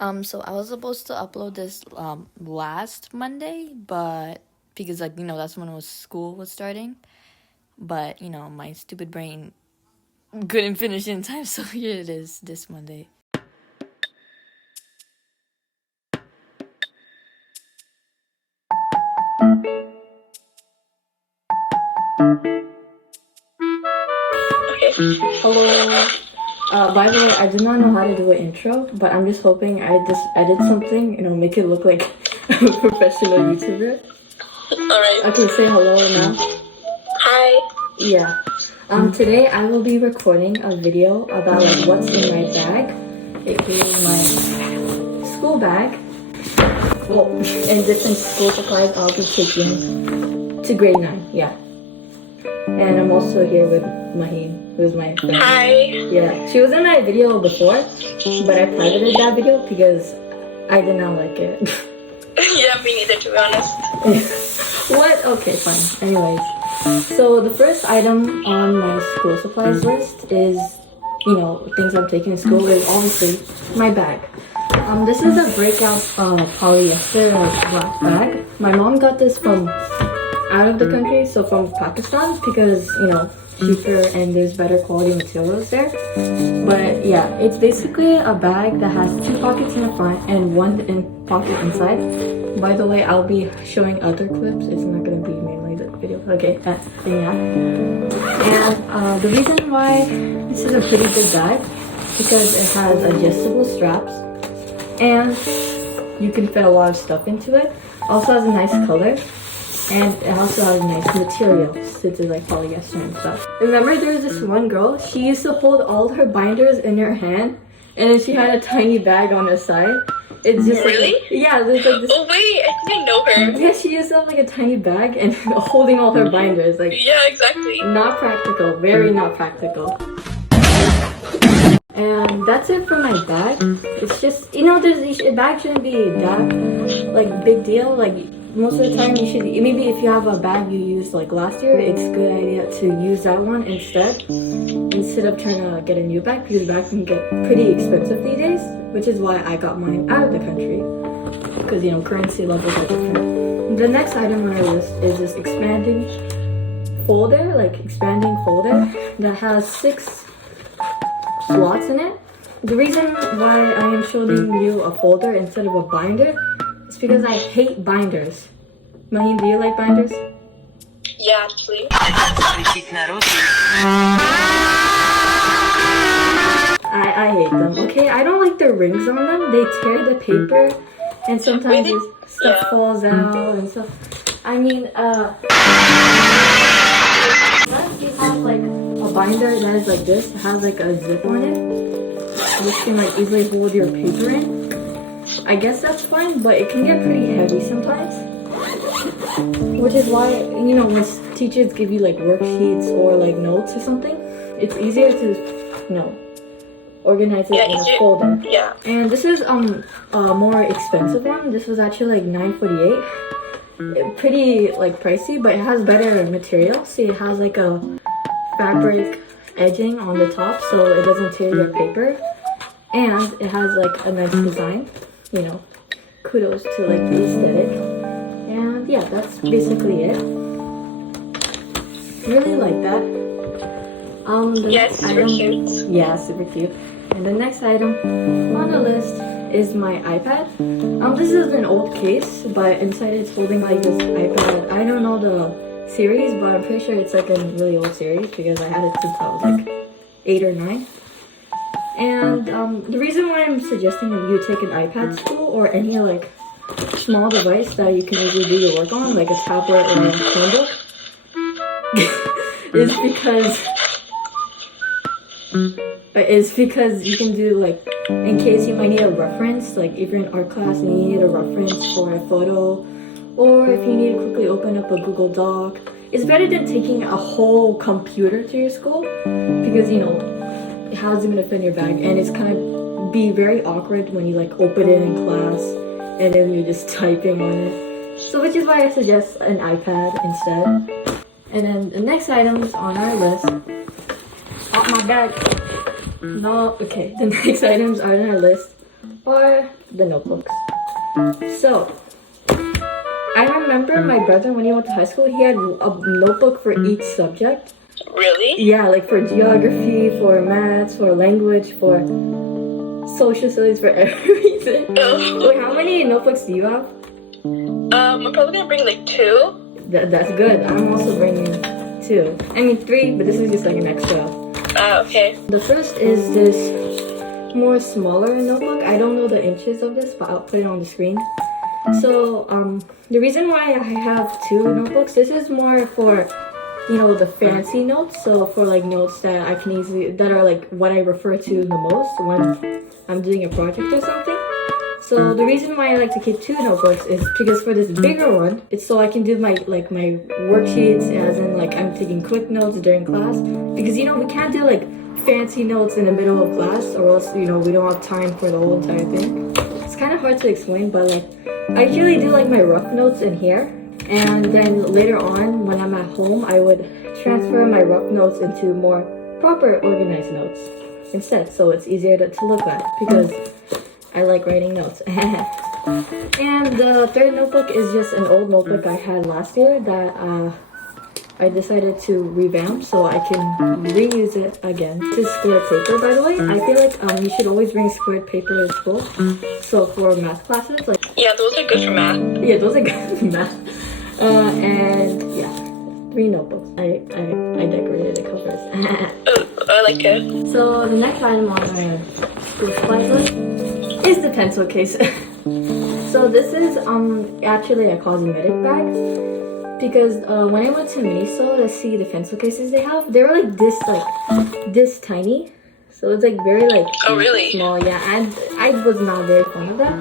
So I was supposed to upload this last Monday, but because that's when school was starting. But my stupid brain couldn't finish in time, so here it is this Monday. Hello. By the way, I do not know how to do an intro, but I'm just hoping I just edit something, make it look like a professional YouTuber. Alright. Okay, say hello now. Hi. Yeah. Today I will be recording a video about what's in my bag, aka my school bag. Well, and different school supplies I'll be taking to grade 9. Yeah. And I'm also here with Maheen, who's my friend. Hi. Yeah, she was in my video before, but I privated that video because I did not like it. Yeah, me neither, to be honest. What? Okay, fine. Anyways, so the first item on my school supplies list is, things I'm taking to school is obviously my bag. This is a breakout polyester black bag. My mom got this from out of the country, so from Pakistan, because cheaper and there's better quality materials there. But yeah, it's basically a bag that has 2 pockets in the front and 1 pocket inside. By the way, I'll be showing other clips. It's not gonna be mainly the video. Okay, yeah. And the reason why this is a pretty good bag because it has adjustable straps and you can fit a lot of stuff into it. Also has a nice color. And it also has nice material since it's like polyester and stuff. Remember there was this one girl, she used to hold all her binders in her hand and then she had a tiny bag on her side. It's just really? Yeah, there's like this. Oh wait, I didn't know her. Yeah, she used to have like a tiny bag and holding all her binders. Yeah, exactly. Not practical, very not practical. And that's it for my bag. It's just, a bag shouldn't be that big deal. Most of the time you should, maybe if you have a bag you used last year, it's a good idea to use that one instead of trying to get a new bag, because bags can get pretty expensive these days, which is why I got mine out of the country, because currency levels are different. The next item on our list is this expanding folder that has 6 slots in it. The reason why I am showing you a folder instead of a binder is because I hate binders. Maheen, do you like binders? Yeah, actually. I hate them, okay? I don't like the rings on them. They tear the paper and sometimes stuff falls out and stuff. I mean, unless you have a binder that is like this, it has a zip on it, which can easily hold your paper in. I guess that's fine, but it can get pretty heavy sometimes. Which is why, when teachers give you worksheets or notes or something, it's easier to, organize it in a folder. Yeah. And this is a more expensive one. This was actually $9.48. Pretty pricey, but it has better material. See, it has a fabric edging on the top, so it doesn't tear your paper, and it has a nice design. Kudos to the aesthetic. And yeah, that's basically it. Really like that. Yes, super cute. Yeah, super cute. And the next item on the list is my iPad. This is an old case, but inside it's holding this iPad. I don't know the series, but I'm pretty sure it's a really old series because I had it since I was 8 or 9. And the reason why I'm suggesting that you take an iPad to school or any small device that you can easily do your work on, like a tablet or a Chromebook, is because you can do in case you might need a reference, if you're in art class and you need a reference for a photo, or if you need to quickly open up a Google Doc. It's better than taking a whole computer to your school because how's it gonna fit in your bag, and it's kind of be very awkward when you open it in class and then you're just typing on it. So which is why I suggest an iPad instead. And then the next items on our list. Oh my bag. No, okay. The next items are on our list are the notebooks. So, I remember my brother when he went to high school, he had a notebook for each subject. Really? Yeah, like for geography, for maths, for language, for social studies, for everything. Oh. Wait, how many notebooks do you have? I'm probably gonna bring like 2. That's good. I'm also bringing 2. I mean 3, but this is just like an extra. Okay. The first is this more smaller notebook. I don't know the inches of this, but I'll put it on the screen. So, the reason why I have 2 notebooks, this is more for, you know, the fancy notes. So for like notes that I can easily, that are like what I refer to the most when I'm doing a project or something. So the reason why I like to keep 2 notebooks is because for this bigger one, it's so I can do my my worksheets, as in like I'm taking quick notes during class. Because, you know, we can't do like fancy notes in the middle of class, or else, you know, we don't have time for the whole entire thing. It's kind of hard to explain, but like I usually do like my rough notes in here, and then later on when I'm at home, I would transfer my rough notes into more proper organized notes instead, so it's easier to look at because I like writing notes. And the third notebook is just an old notebook I had last year that I decided to revamp so I can reuse it again. This is squared paper, by the way. I feel like you should always bring squared paper to school. So for math classes, like, Yeah, those are good for math. yeah, those are good for math. And yeah, 3 notebooks. I decorated the covers. I like it. So the next item on our school supplies list is the pencil case. So this is actually a cosmetic bag, because when I went to Miniso to see the pencil cases they have, they were like this tiny. So it's like very like Oh, really? small. Yeah, and I was not very fond of that.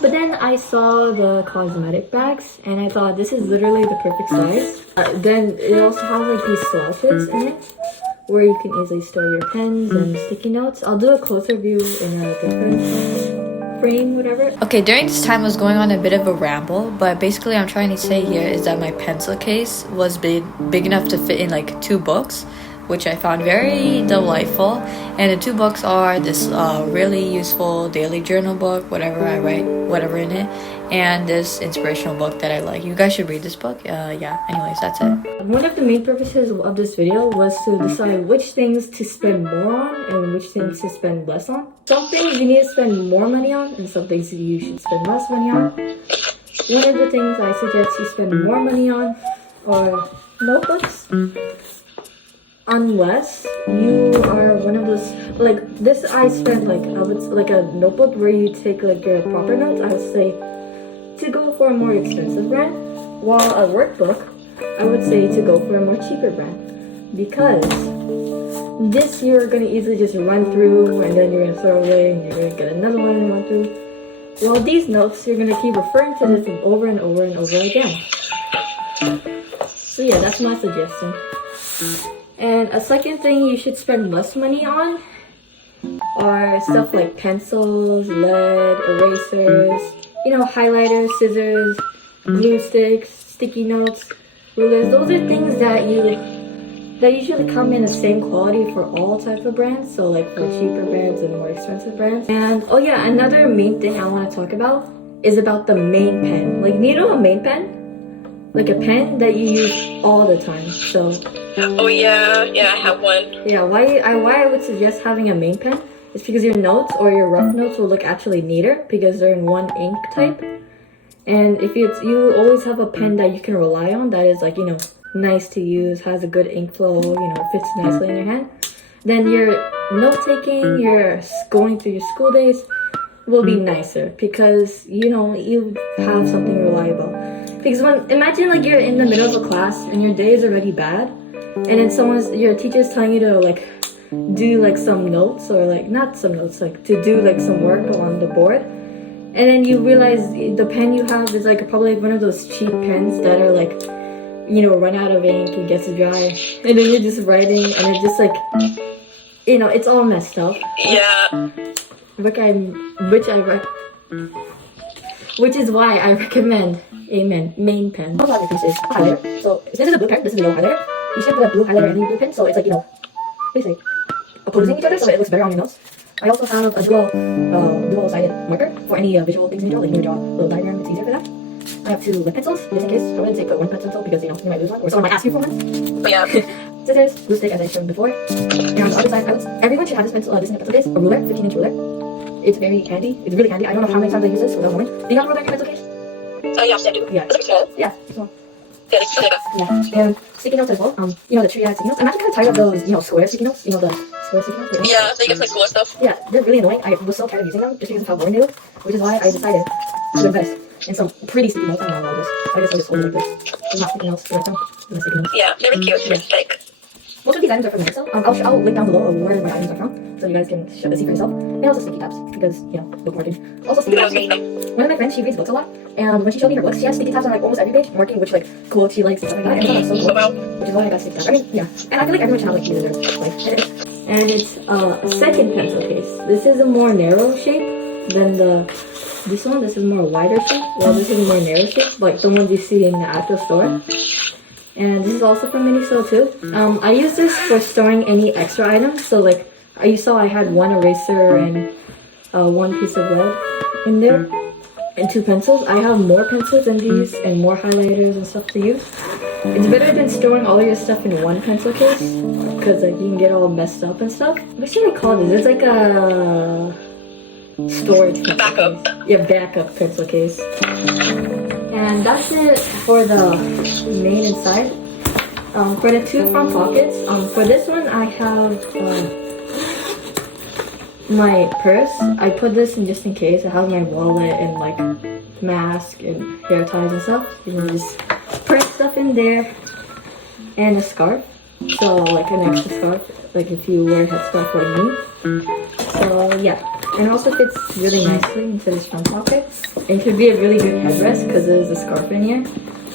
But then I saw the cosmetic bags and I thought this is literally the perfect size. Then it also has like these slouches in it where you can easily store your pens and sticky notes. I'll do a closer view in a different frame, whatever. Okay, during this time I was going on a bit of a ramble, but basically I'm trying to say here is that my pencil case was big enough to fit in like 2 books, which I found very delightful. And the 2 books are this really useful daily journal book, whatever I write, whatever in it, and this inspirational book that I like. You guys should read this book. Yeah, anyways, that's it. One of the main purposes of this video was to decide which things to spend more on and which things to spend less on. Some things you need to spend more money on and some things you should spend less money on. One of the things I suggest you spend more money on are notebooks. Unless you are one of those, like this I spent like, I would like a notebook where you take like your proper notes, I would say to go for a more expensive brand, while a workbook, I would say to go for a more cheaper brand. Because this you're going to easily just run through and then you're going to throw away and you're going to get another one and run through. While these notes, you're going to keep referring to this over and over and over again. So yeah, that's my suggestion. And a second thing you should spend less money on are stuff like pencils, lead, erasers, you know, highlighters, scissors, glue sticks, sticky notes, rulers. Those are things that usually come in the same quality for all types of brands. So like for cheaper brands and more expensive brands. And oh yeah, another main thing I want to talk about is about the main pen. Like, you know a main pen? Like a pen that you use all the time. So Oh yeah, I have one. yeah, why I would suggest having a main pen is because your notes or your rough notes will look actually neater because they're in one ink type. And if you always have a pen that you can rely on, that is like, you know, nice to use, has a good ink flow, you know, fits nicely in your hand, then your note taking, your going through your school days will be nicer because, you know, you have something reliable. Because imagine like you're in the middle of a class and your day is already bad, and then your teacher's telling you to like do like some notes, or like not some notes, like to do like some work on the board, and then you realize the pen you have is like probably one of those cheap pens that are like, you know, run out of ink and gets dry, and then you're just writing and it's just like, you know, it's all messed up. Yeah. Which is why I recommend a main pen. Also, this is a highlighter. So this is a blue pen, this is a yellow highlighter. You should put a blue highlighter and a blue pen, so it's like, you know, basically opposing each other, so it looks better on your notes. I also have a dual-sided marker for any visual things you draw, like you draw a little diagram, it's easier for that. I have 2 lip pencils, just in case. I wouldn't say put 1 pencil because, you know, you might lose one, or someone might ask you for one. Yeah. Scissors, glue stick, as I showed before. And on the other side, everyone should have this pencil, this in a pencil case, a ruler, 15-inch ruler. It's very handy. It's really handy. I don't know how many times I use this without knowing. Do you have a ruler in your pencil case? Yeah, I do. Yeah. It's small. Yeah, small. Yeah, it's really good. Yeah, and sticky notes as well. You know, the triad sticky notes. I'm actually kind of tired of those, you know, square sticky notes. You know, the square sticky notes. Yeah, so you get like cool stuff. Yeah, they're really annoying. I was so tired of using them just because of how boring they look, which is why I decided to invest in some pretty sticky notes. I don't know about this. I guess I'll just hold it like this. They're not sticky notes. They're sticky notes. Yeah, they're really cute. Yeah. Like, Most of these items are from Miniso. I'll link down below of where my items are from, so you guys can see for yourself. And also sticky tabs, because, you know, bookmarking. Also sticky tabs. One of my friends, she reads books a lot, and when she showed me her books, she has sticky tabs on like almost every page, marking which like quotes she likes and stuff like that. And I thought that was so cool, which is why I got sticky tabs. I mean, yeah. And I feel like everyone should have like these in their life. And it's a second pencil case. This is a more narrow shape than this one. This is more wider shape. Well, this is a more narrow shape, like the ones you see in the actual store. And this is also from Miniso too. I use this for storing any extra items. So like, you saw I had 1 eraser and 1 piece of lead in there, and 2 pencils. I have more pencils than these and more highlighters and stuff to use. It's better than storing all your stuff in 1 pencil case, because like you can get all messed up and stuff. What should I call this? It's like a storage pencil backup. case. Yeah, backup pencil case. And that's it for the main inside. For the 2 front pockets, for this one I have my purse. I put this in just in case. It has my wallet and like mask and hair ties and stuff. You can just put stuff in there, and a scarf. So like an extra scarf, like if you wear a headscarf or me. So yeah. And it also fits really nicely into this front pocket. It could be a really good headrest because there's a scarf in here.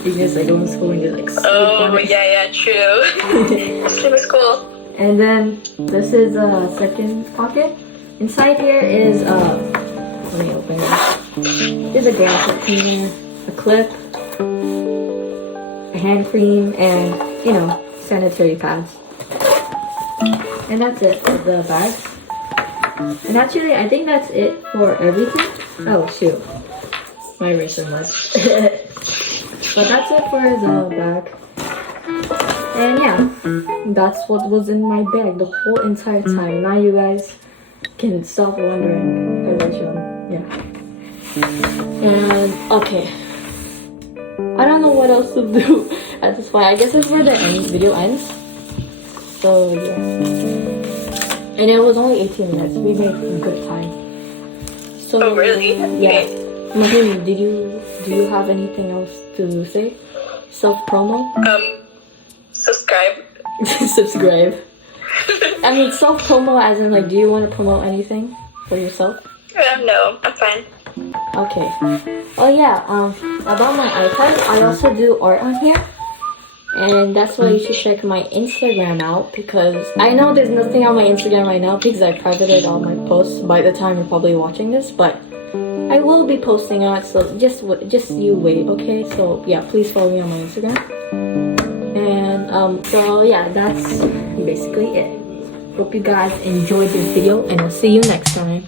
You can just like go in school and just like sleep on it. Yeah, true. Sleep is cool. And then this is a second pocket. Inside here is let me open it. There's a graphic cleaner, a clip, a hand cream, and you know, sanitary pads. And that's it for the bag. And actually, I think that's it for everything. Oh shoot, my eraser left. But that's it for the bag. And yeah, that's what was in my bag the whole entire time. Now you guys can stop wondering. I will show them. Yeah. And okay, I don't know what else to do at this point. I guess that's where the video ends. So yeah. And it was only 18 minutes. We made good time. So, Oh, really? Yeah. Okay. Maheen, do you have anything else to say? Self-promo? Subscribe. Subscribe. I mean, self-promo as in like, do you want to promote anything for yourself? No, I'm fine. Okay. Oh yeah, about my iPad, I also do art on here. And that's why you should check my Instagram out, because I know there's nothing on my Instagram right now because I privated all my posts by the time you're probably watching this, but I will be posting on it, so just you wait, okay? So yeah, please follow me on my Instagram. And so yeah, that's basically it. Hope you guys enjoyed this video, and I'll see you next time.